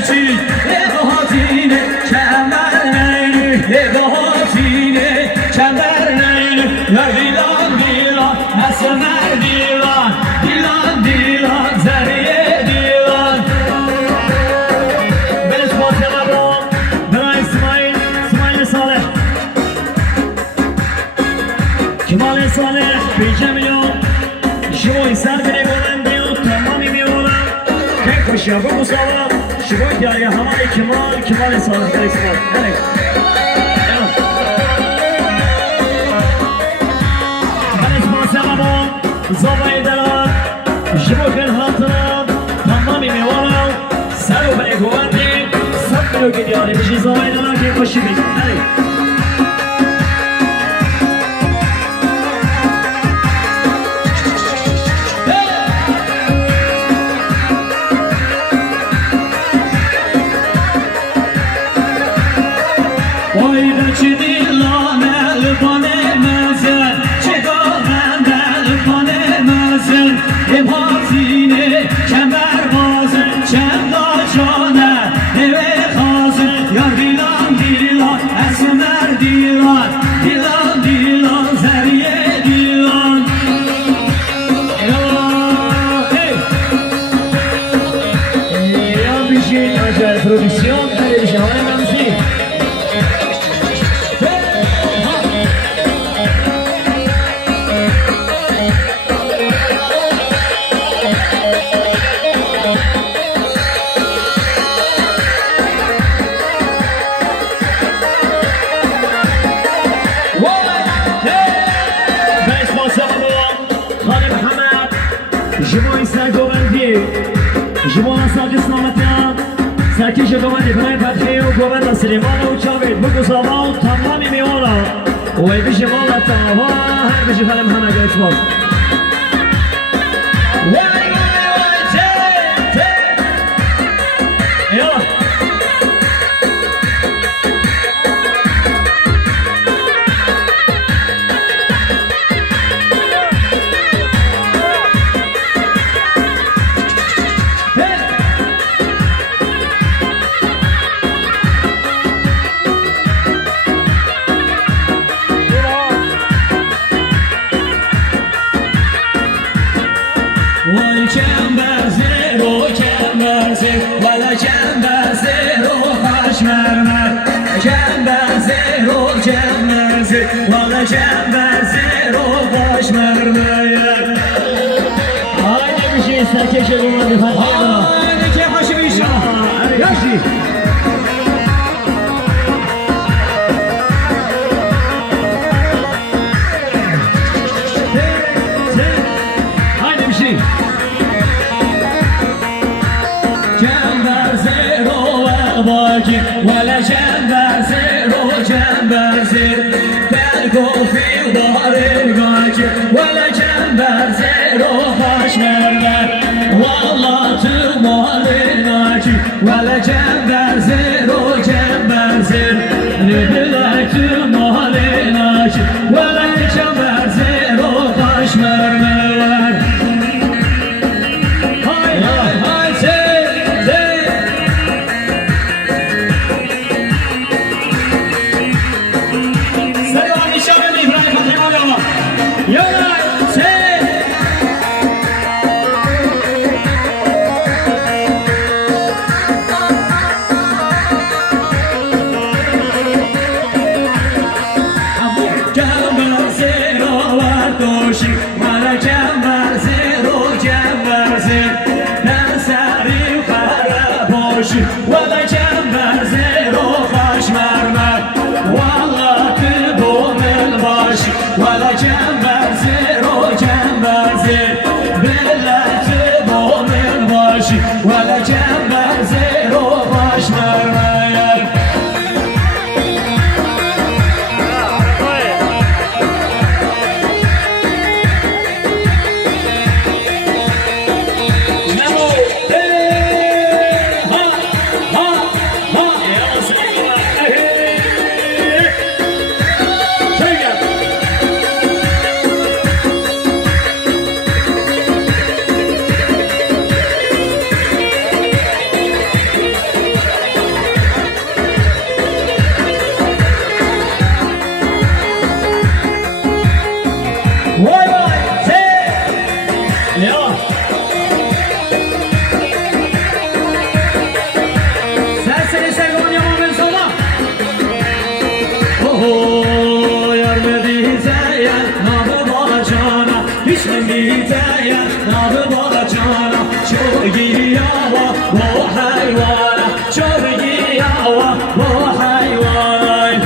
چی بهاتینه کمر نینی بهاتینه کمر نینی دیلان دیلان اسمر دیلان دیلان دیلان زریه دیلان بلش فاطمه رو برای اسماعیل صالح کمال صالح بیجه میلیون شوی سر بری بولن بیون تمامی میونم که کشی ابو مصابم شوی دیاری همه کمال صالح در اسماعیل زوای دلم جبو کن هاتم تمامی میوانم سر و بری گوندی سب رو که دیاری بشی زوای دلم که خوشی بید وای بچی دیلانه لبانه مزن بهاتینه کمر بازن چندا جانه نوه خازن یا دیلان دیلان اسمر دیلان دیلان دیلان زریه دیلان یا بیشین آجای پرودیسیون خیلی بیشین های منزی جمعی سرگوبندی جمعی ساقی سلامتیان سرکیش گوبندی برای فتحی و گوبند سلیمان و چاوید بگو ساما و تمامی میوانا و ای بیشی مالتا و هر بیشی خلم همه گیت باز وای تی یالا ولا جنب زيرو خاش مرمر جنب زيرو ولا جنب زيرو خاش مرمر هاي نمشي ساكيش الأمور بفتحينا هاي كيف خاش بيشا ياشي هاي نمشي ولا جنب زير تلقوا في ظهر القاجر ولا جنب زير وخاش مرمر والله تمال الناجي ولا جنب زير نبلا تمال الناجي ولا جنب زير وخاش مرمر ولا جنب زير نساري وخربوشي ولا جنب زير وخاش مرمر والله تبوم الباشي ولا جنب زير بلا تبوم الباشي ولا جنب زير وخاش مرمر حیوان چوبگی آوا با حیوان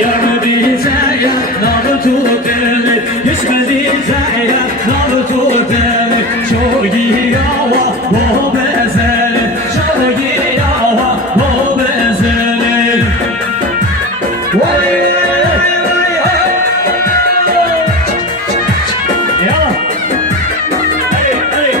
يرمدي زايا نابتو تاني يشمدي زايا نابتو تاني شوقي ياوا وهو بزالي شوقي ياوا وهو بزالي واي واي واي يلا هاي هاي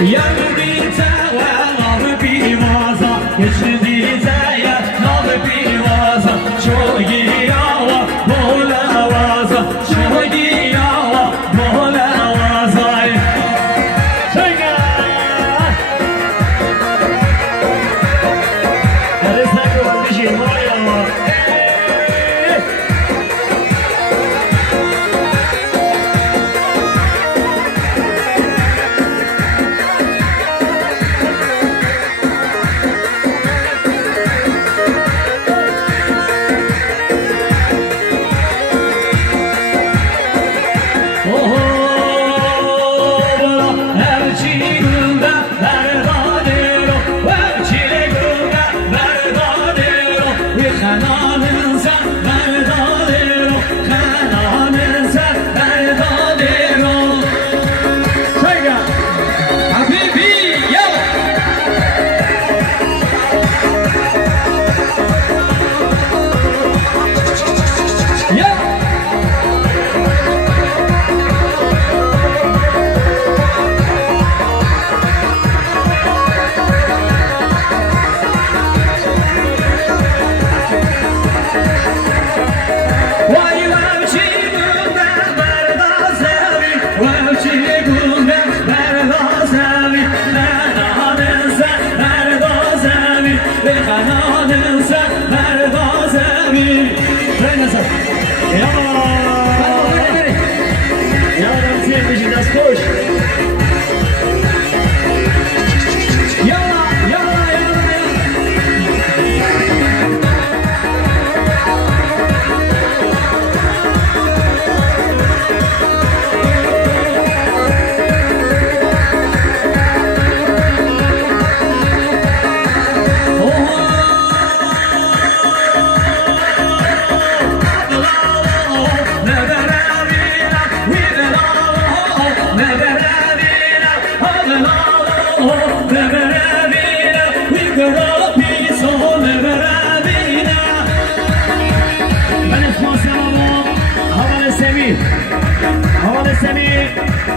يرمدي زايا نابتو مازا يشمدي زايا نابتو مازا شوقي ياوا بولا وازا شوقي ياوا بولا وازا شيكا هرسك وبيجي مويا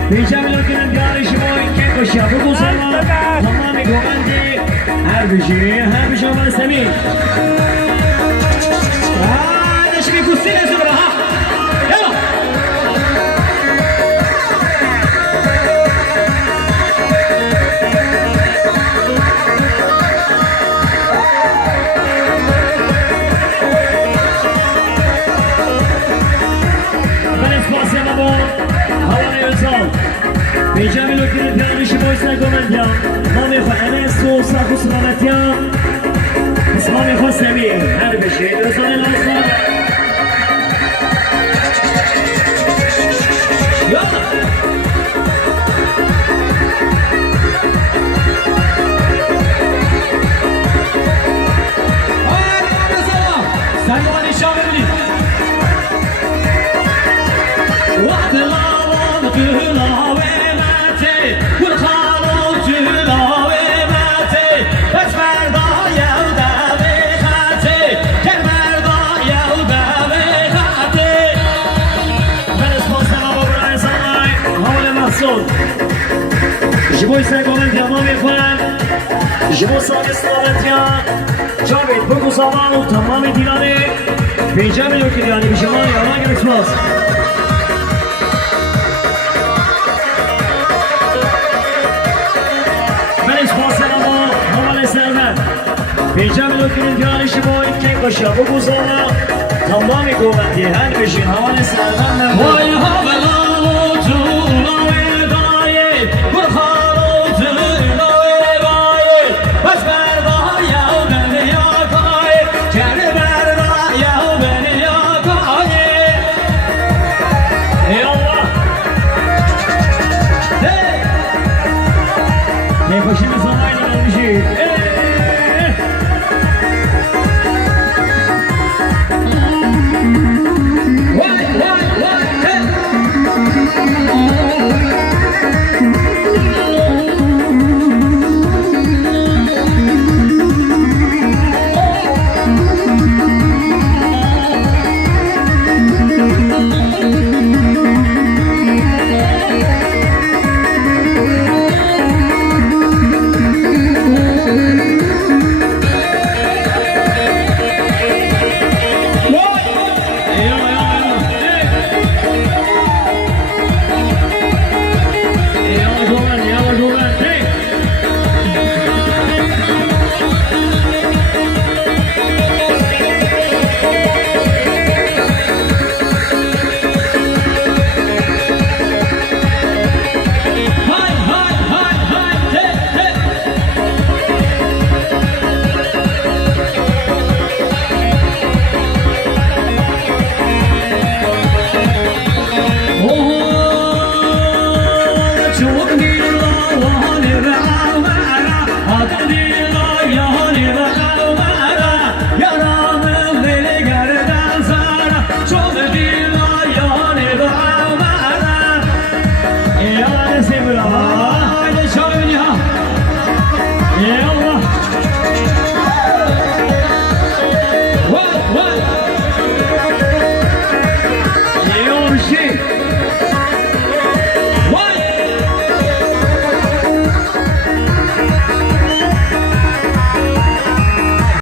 بیشتر لکنم بیاری شما که کشی بگو سلام تمام گوهندی هر بشی آمان سمی نشمی کسی نزد رها یلا من اسپاسیم اما هوانه انسان بیجا میلو کنید پیانوشی بایست نگومندیم ما میخواه انس و سخ و سلامتیم بس ما میخواه سمی هر بشید رسان لازم سلمانی شاه ببینید وقت لالان گلاوه مته گل خالو جلاوه مته بس مردا یوده خطه کر مردا یوده خطه من اسپاسم آبا برای سلمای حال محصول جبوی سگامنتی اما میخونم جبو سامی سلامتیان جاوید بگو سامان و تمام دیلانی بیجا میلو کریانی بشمان یاران گرسماس پیجم لطفین دیان شما این که قشا بگذارم تمامی گوبندی هر بشین حال سرمن نمون وای ها